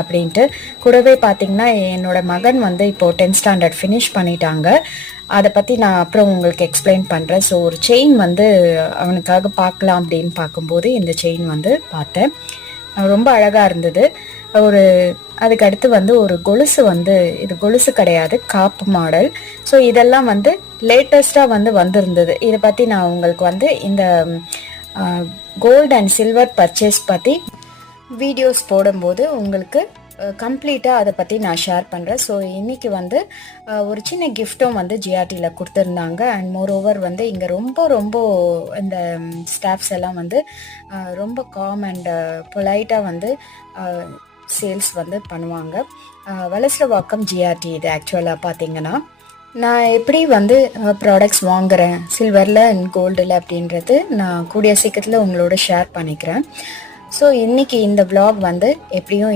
அப்படின்ட்டு. கூடவே பார்த்தீங்கன்னா என்னோட மகன் வந்து இப்போது 10th ஸ்டாண்டர்ட் ஃபினிஷ் பண்ணிட்டாங்க. அதை பற்றி நான் அப்புறம் உங்களுக்கு எக்ஸ்பிளைன் பண்ணுறேன். ஸோ ஒரு செயின் வந்து அவனுக்காக பார்க்கலாம் அப்படின்னு பார்க்கும்போது இந்த செயின் வந்து பார்த்தேன். ரொம்ப அழகாக இருந்தது. ஒரு அதுக்கடுத்து வந்து ஒரு கொலுசு வந்து, இது கொலுசு கிடையாது, காப்பு மாடல். ஸோ இதெல்லாம் வந்து லேட்டஸ்ட்டாக வந்து வந்திருந்தது. இதை பற்றி நான் உங்களுக்கு வந்து இந்த கோல்டு அண்ட் சில்வர் பர்ச்சேஸ் பற்றி வீடியோஸ் போடும்போது உங்களுக்கு கம்ப்ளீட்டாக அதை பற்றி நான் ஷேர் பண்ணுறேன். ஸோ இன்றைக்கி வந்து ஒரு சின்ன கிஃப்ட்டும் வந்து ஜிஆர்டியில் கொடுத்துருந்தாங்க. அண்ட் மோரோவர் வந்து இங்கே ரொம்ப ரொம்ப இந்த ஸ்டாஃப்ஸ் எல்லாம் வந்து ரொம்ப காம் அண்ட் பொலைட்டாக வந்து சேல்ஸ் வந்து பண்ணுவாங்க. வலசரவாக்கம் ஜிஆர்டி இது ஆக்சுவலாக பார்த்தீங்கன்னா. நான் எப்படி வந்து ப்ராடக்ட்ஸ் வாங்குகிறேன் சில்வரில் அண்ட் கோல்டில் அப்படின்றது நான் கூடிய சீக்கிரத்தில் உங்களோட ஷேர் பண்ணிக்கிறேன். ஸோ இன்றைக்கி இந்த vlog வந்து எப்படியும்